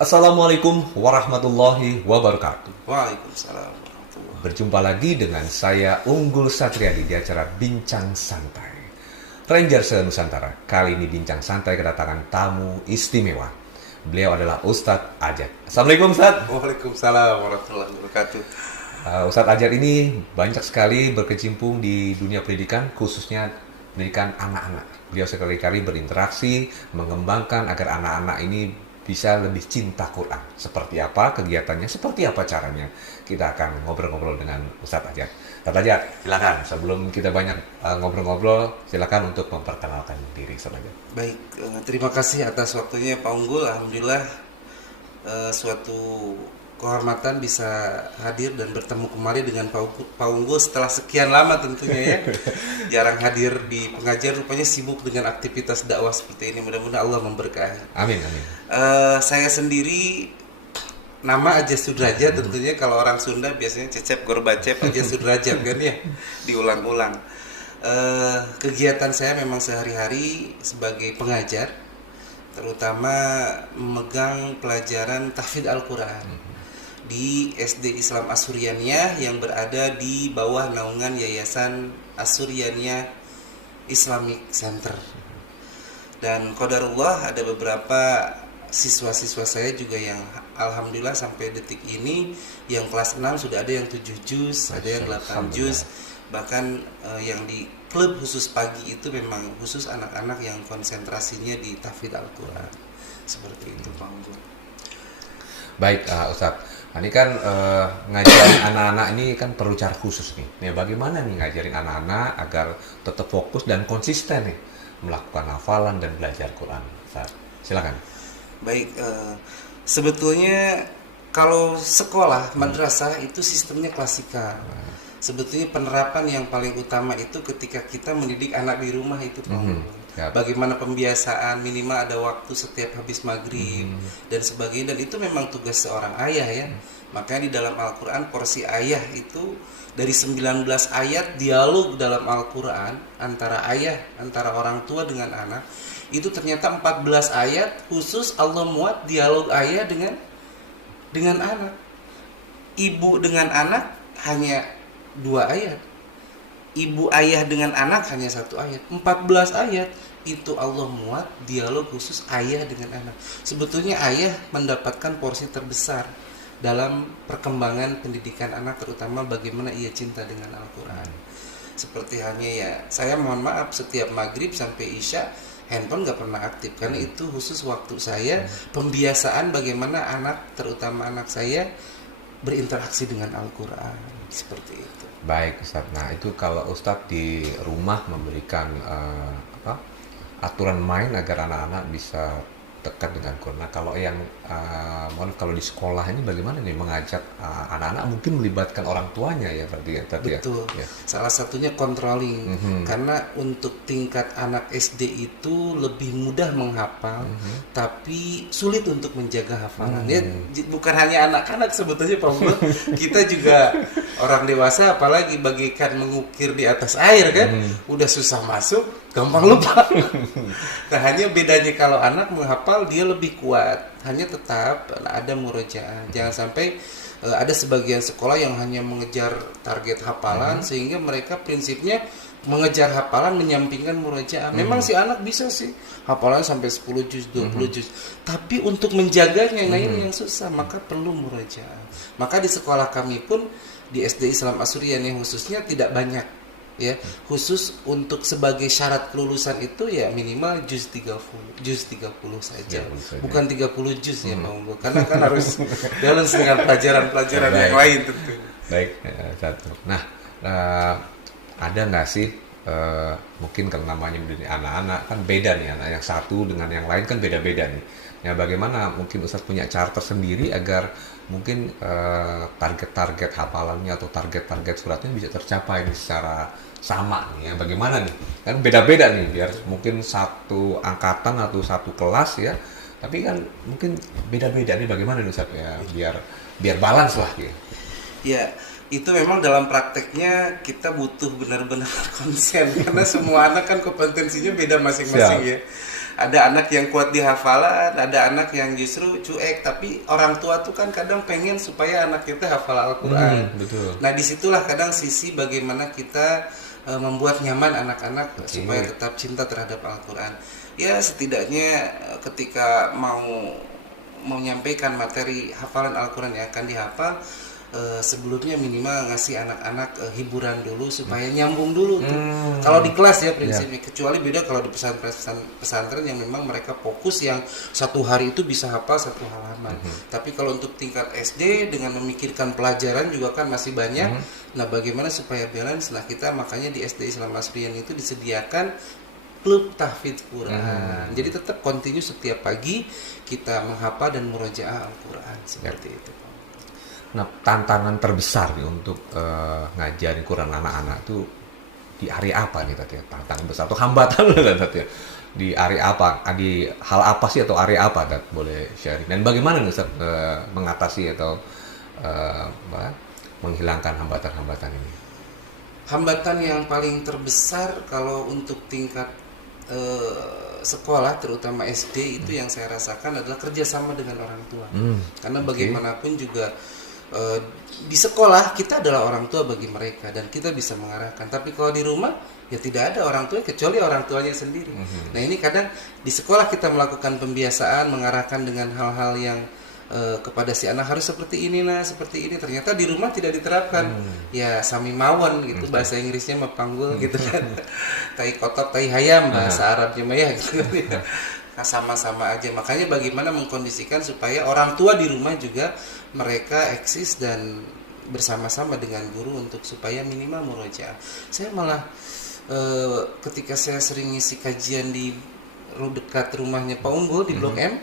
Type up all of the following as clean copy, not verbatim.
Assalamualaikum warahmatullahi wabarakatuh. Waalaikumsalam warahmatullahi. Berjumpa lagi dengan saya Unggul Satriadi di acara Bincang Santai Ranger se-Nusantara. Kali ini Bincang Santai kedatangan tamu istimewa. Beliau adalah Ustadz Ajat. Assalamualaikum Ustadz. Waalaikumsalam warahmatullahi wabarakatuh. Ustadz Ajat ini banyak sekali berkecimpung di dunia pendidikan, khususnya pendidikan anak-anak. Beliau sekali-kali berinteraksi, mengembangkan agar anak-anak ini bisa lebih cinta Quran. Seperti apa kegiatannya, seperti apa caranya. Kita akan ngobrol-ngobrol dengan Ustadz Ajat. Ustadz Ajat, silakan. Sebelum kita banyak ngobrol-ngobrol, silakan untuk memperkenalkan diri Ustadz Ajat. Baik, terima kasih atas waktunya Pak Unggul. Alhamdulillah suatu kehormatan bisa hadir dan bertemu kembali dengan Pak Unggul setelah sekian lama tentunya ya. Jarang hadir di pengajian, rupanya sibuk dengan aktivitas dakwah seperti ini. Mudah-mudahan Allah memberkahi. Amin, amin. Saya sendiri nama Aja Sudraja, tentunya kalau orang Sunda biasanya Cecep Gorbacep Aja Sudraja kan ya, diulang-ulang. Kegiatan saya memang sehari-hari sebagai pengajar, terutama memegang pelajaran tahfidz Al-Quran di SD Islam Asuryaniyah yang berada di bawah naungan Yayasan Asuryaniyah Islamic Center. Dan qadarullah ada beberapa siswa-siswa saya juga yang alhamdulillah sampai detik ini yang kelas 6 sudah ada yang 7 juz, ada yang 8 juz. Bahkan yang di klub khusus pagi itu memang khusus anak-anak yang konsentrasinya di tahfidz Al-Quran. Seperti itu Pak Unggul. Baik Ustadz, ini kan ngajarin anak-anak ini kan perlu cara khusus nih. Nih bagaimana nih ngajarin anak-anak agar tetap fokus dan konsisten nih melakukan hafalan dan belajar Quran. Ustadz, silakan. Baik, sebetulnya kalau sekolah madrasah itu sistemnya klasikal. Sebetulnya penerapan yang paling utama itu ketika kita mendidik anak di rumah itu bagaimana pembiasaan, minimal ada waktu setiap habis maghrib dan sebagainya, dan itu memang tugas seorang ayah ya. Makanya di dalam Al-Quran porsi ayah itu dari 19 ayat dialog dalam Al-Quran antara ayah, antara orang tua dengan anak, itu ternyata 14 ayat khusus Allah muat dialog ayah dengan anak. Ibu dengan anak hanya 2 ayat. Ibu ayah dengan anak hanya 1 ayat. 14 ayat itu Allah muat dialog khusus ayah dengan anak. Sebetulnya ayah mendapatkan porsi terbesar dalam perkembangan pendidikan anak, terutama bagaimana ia cinta dengan Al-Quran. Seperti halnya ya, saya mohon maaf setiap maghrib sampai isya handphone gak pernah aktif, karena itu khusus waktu saya pembiasaan bagaimana anak, terutama anak saya berinteraksi dengan Al-Quran. Seperti itu. Baik Ustadz, nah itu kalau Ustadz di rumah memberikan aturan main agar anak-anak bisa dekat dengan Quran. Nah kalau yang kalau di sekolah ini bagaimana nih mengajak anak-anak mungkin melibatkan orang tuanya ya berarti ya? Betul. Ya. Salah satunya controlling. Karena untuk tingkat anak SD itu lebih mudah menghafal, tapi sulit untuk menjaga hafalan. Ya, bukan hanya anak-anak sebetulnya Pak Umar, kita juga orang dewasa, apalagi bagaikan mengukir di atas air kan, udah susah masuk, gampang lupa. Nah hanya bedanya kalau anak menghafal dia lebih kuat, hanya tetap ada murojaah. Jangan sampai ada sebagian sekolah yang hanya mengejar target hafalan sehingga mereka prinsipnya mengejar hafalan menyampingkan murojaah. Memang si anak bisa sih hafalan sampai 10 juz, 20 juz, tapi untuk menjaganya ini yang susah, maka perlu murojaah. Maka di sekolah kami pun di SD Islam Asuryaniyah khususnya tidak banyak ya, khusus untuk sebagai syarat kelulusan itu ya minimal juz 30 saja, bukan 30 juz ya Pak Unggul, karena kan harus balance dengan pelajaran-pelajaran yang lain tentu. Baik, satu. Nah, ada nggak sih mungkin kalau namanya anak-anak kan beda nih, anak yang satu dengan yang lain kan beda-beda nih. Ya bagaimana mungkin Ustadz punya cara tersendiri agar mungkin target-target hafalannya atau target-target suratnya bisa tercapai secara sama nih ya, bagaimana nih kan beda-beda nih, biar mungkin satu angkatan atau satu kelas ya, tapi kan mungkin beda-beda nih, bagaimana nih Ustadz ya biar balance lah gitu. Ya itu memang dalam prakteknya kita butuh benar-benar konsen karena semua anak kan kompetensinya beda masing-masing ya. Ada anak yang kuat di hafalan, ada anak yang justru cuek. Tapi orang tua tuh kan kadang pengen supaya anak kita hafal Al-Quran. Betul. Nah disitulah kadang sisi bagaimana kita membuat nyaman anak-anak supaya tetap cinta terhadap Al-Quran. Ya setidaknya ketika mau menyampaikan materi hafalan Al-Quran yang akan dihafal, sebelumnya minimal ngasih anak-anak hiburan dulu supaya nyambung dulu tuh. Kalau di kelas ya prinsipnya, kecuali beda kalau di pesantren yang memang mereka fokus yang satu hari itu bisa hafal satu halaman. Tapi kalau untuk tingkat SD dengan memikirkan pelajaran juga kan masih banyak. Nah bagaimana supaya balance? Nah kita makanya di SD Islam Asrian itu disediakan klub tahfidz Quran. Jadi tetap kontinu setiap pagi kita menghafal dan murojaah Al-Quran seperti itu. Nah, tantangan terbesar nih untuk ngajarin Quran anak-anak itu di area apa nih tadi? Tantangan besar atau hambatan tadi? Di area apa? Di hal apa sih atau area apa? Dat? Boleh sharing. Dan bagaimana nih Ustaz mengatasi atau menghilangkan hambatan-hambatan ini? Hambatan yang paling terbesar kalau untuk tingkat sekolah terutama SD itu yang saya rasakan adalah kerjasama dengan orang tua. Karena bagaimanapun juga di sekolah kita adalah orang tua bagi mereka dan kita bisa mengarahkan. Tapi kalau di rumah ya tidak ada orang tua kecuali orang tuanya sendiri. Nah ini kadang di sekolah kita melakukan pembiasaan mengarahkan dengan hal-hal yang kepada si anak harus seperti ini nah seperti ini, ternyata di rumah tidak diterapkan. Ya sami mawon gitu bahasa Inggrisnya mepanggul gitu kan. Tai kotok tai hayam bahasa Arabnya mah ya gitu kan. Sama-sama aja. Makanya bagaimana mengkondisikan supaya orang tua di rumah juga mereka eksis dan bersama-sama dengan guru untuk supaya minimal murojaah. Saya malah ketika saya sering ngisi kajian di dekat rumahnya Pak Unggul di Blok M,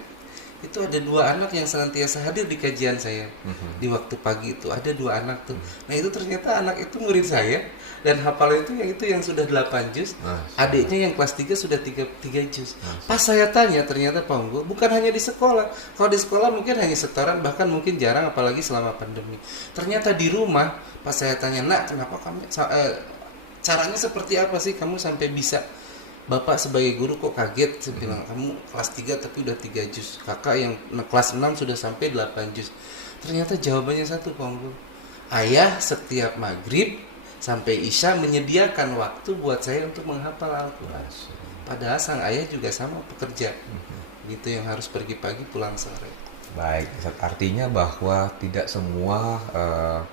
itu ada 2 anak yang senantiasa hadir di kajian saya. Di waktu pagi itu ada 2 anak tuh. Nah itu ternyata anak itu murid saya dan hafal itu yang sudah 8 juz. Adiknya yang kelas 3 sudah 3 juz. Pas saya tanya ternyata Pak Unggul bukan hanya di sekolah. Kalau di sekolah mungkin hanya setoran, bahkan mungkin jarang apalagi selama pandemi. Ternyata di rumah pas saya tanya, "Nak, kenapa kamu caranya seperti apa sih kamu sampai bisa?" Bapak sebagai guru kok kaget. Saya bilang, kamu kelas 3 tapi udah 3 juz. Kakak yang kelas 6 sudah sampai 8 juz. Ternyata jawabannya satu, Pak Unggul. Ayah setiap maghrib sampai isya menyediakan waktu buat saya untuk menghafal Al-Quran. Padahal sang ayah juga sama pekerja. Gitu yang harus pergi pagi pulang sore. Baik, artinya bahwa tidak semua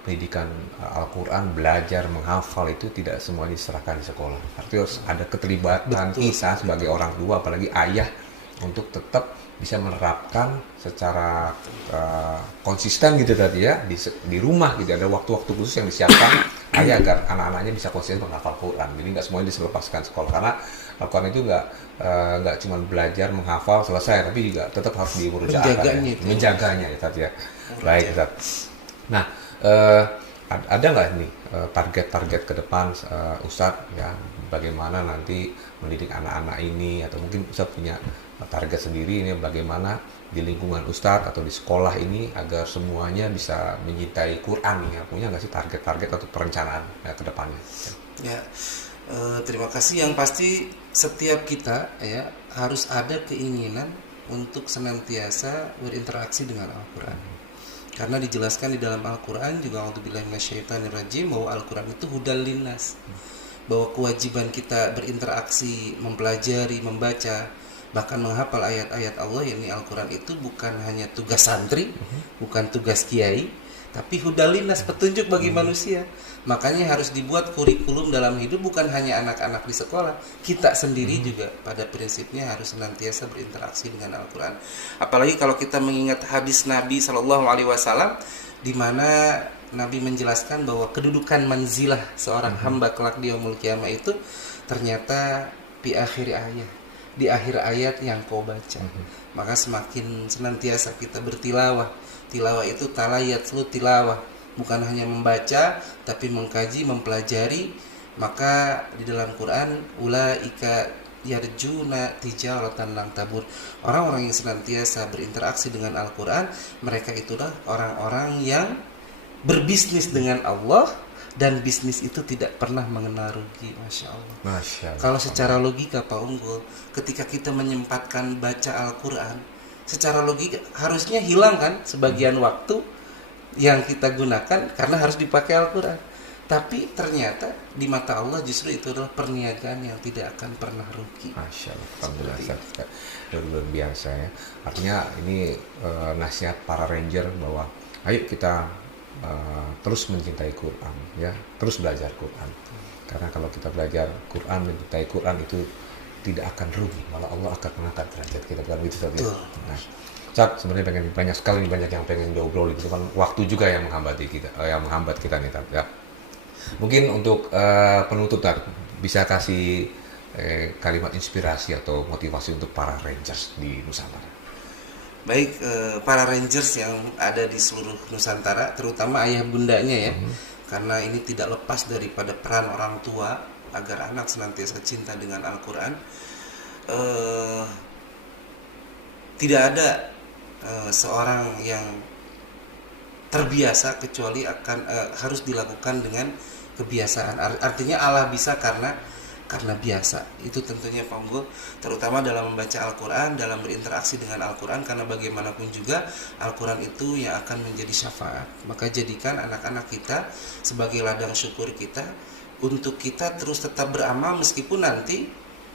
pendidikan Al-Quran, belajar menghafal itu tidak semua diserahkan di sekolah. Artinya harus ada keterlibatan kita sebagai orang tua, apalagi ayah, untuk tetap bisa menerapkan secara konsisten gitu tadi ya di rumah gitu. Ada waktu-waktu khusus yang disiapkan ayah agar anak-anaknya bisa konsisten menghafal Quran. Jadi nggak semuanya dilepaskan sekolah, karena Al-Quran itu nggak cuma belajar menghafal selesai, tapi juga tetap harus dimurojaahkan, menjaganya ya tadi ya. Baik Ustaz. Nah ada nggak nih target-target ke depan Ustadz ya, bagaimana nanti mendidik anak-anak ini, atau mungkin Ustadz punya target sendiri ini bagaimana di lingkungan Ustadz atau di sekolah ini agar semuanya bisa menyintai Quran ya, punya nggak sih target-target atau perencanaan ya, ke depannya? Ya, terima kasih. Yang pasti setiap kita ya harus ada keinginan untuk senantiasa berinteraksi dengan Al-Quran. Karena dijelaskan di dalam Al-Quran juga, a'udzubillahi minasyaitonirrajim, bahwa Al-Quran itu hudal linnas, bahwa kewajiban kita berinteraksi, mempelajari, membaca, bahkan menghafal ayat-ayat Allah, yakni Al-Quran itu bukan hanya tugas santri, bukan tugas kiai, tapi hudal linnas, petunjuk bagi manusia. Makanya harus dibuat kurikulum dalam hidup, bukan hanya anak-anak di sekolah, kita sendiri juga pada prinsipnya harus senantiasa berinteraksi dengan Al-Quran. Apalagi kalau kita mengingat hadis Nabi SAW, di mana Nabi menjelaskan bahwa kedudukan manzilah seorang hamba kelak di yaumul qiyamah itu ternyata di akhir ayat yang kau baca. Maka semakin senantiasa kita bertilawah. Tilawah itu talayat lu tilawah, bukan hanya membaca tapi mengkaji, mempelajari. Maka di dalam Quran, ulaika yarjuna tijaratan lan tabur, orang-orang yang senantiasa berinteraksi dengan Al-Quran, mereka itulah orang-orang yang berbisnis dengan Allah dan bisnis itu tidak pernah mengenal rugi. Masya Allah. Masya Allah. Kalau secara logika Pak Unggul, ketika kita menyempatkan baca Al-Quran, secara logika harusnya hilang kan sebagian waktu yang kita gunakan karena harus dipakai Al-Quran. Tapi ternyata di mata Allah justru itu adalah perniagaan yang tidak akan pernah rugi. Masya Allah, alhamdulillah, Ustaz. Luar biasa ya. Artinya ini nasihat para ranger bahwa ayo kita terus mencintai Quran, ya, terus belajar Quran. Karena kalau kita belajar Quran, mencintai Quran itu tidak akan rugi, malah Allah akan mengangkat derajat kita, bukan begitu Ustaz? Nah, Ustaz, sebenarnya banyak sekali banyak yang pengen diobrol itu kan waktu juga yang menghambat kita nih, Ustaz, ya. Mungkin untuk penutup, bisa kasih kalimat inspirasi atau motivasi untuk para rangers di Nusantara. Baik, para rangers yang ada di seluruh Nusantara, terutama ayah bundanya ya, karena ini tidak lepas daripada peran orang tua agar anak senantiasa cinta dengan Al-Quran. Tidak ada seorang yang terbiasa kecuali akan harus dilakukan dengan kebiasaan. Artinya Allah bisa karena biasa. Itu tentunya Pak Unggul, terutama dalam membaca Al-Quran, dalam berinteraksi dengan Al-Quran, karena bagaimanapun juga Al-Quran itu yang akan menjadi syafaat. Maka jadikan anak-anak kita sebagai ladang syukur kita, untuk kita terus tetap beramal meskipun nanti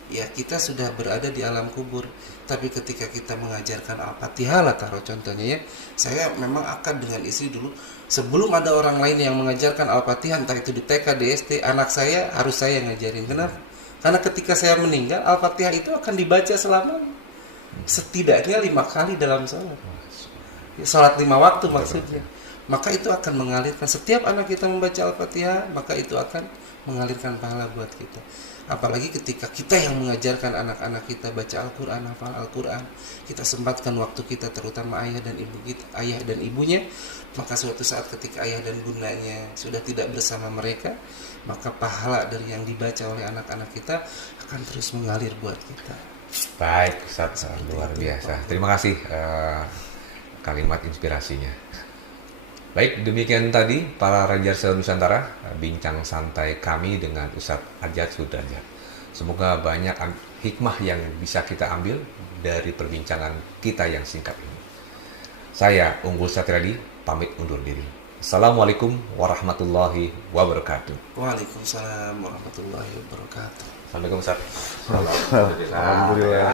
ya kita sudah berada di alam kubur. Tapi ketika kita mengajarkan Al-Fatihah lah, taruh contohnya ya, saya memang akad dengan istri dulu, sebelum ada orang lain yang mengajarkan Al-Fatihah, entah itu di TK, di SD, anak saya harus saya yang ngajarin. Kenapa? Karena ketika saya meninggal, Al-Fatihah itu akan dibaca selama setidaknya 5 kali dalam sholat. Sholat 5 waktu maksudnya. Maka itu akan mengalirkan, setiap anak kita membaca Al-Fatihah, maka itu akan mengalirkan pahala buat kita. Apalagi ketika kita yang mengajarkan anak-anak kita baca Al-Quran, hafal Al-Quran, kita sempatkan waktu kita, terutama ayah dan ibu kita, ayah dan ibunya, maka suatu saat ketika ayah dan bundanya sudah tidak bersama mereka, maka pahala dari yang dibaca oleh anak-anak kita akan terus mengalir buat kita. Baik, Ustaz, luar biasa. Terima kasih kalimat inspirasinya. Baik, demikian tadi para Rangers Nusantara, bincang santai kami dengan Ustaz Ajat Sudrajat. Semoga banyak hikmah yang bisa kita ambil dari perbincangan kita yang singkat ini. Saya Unggul Satriadi, pamit undur diri. Assalamualaikum warahmatullahi wabarakatuh. Waalaikumsalam warahmatullahi wabarakatuh. Assalamualaikum Ustaz. Alhamdulillah.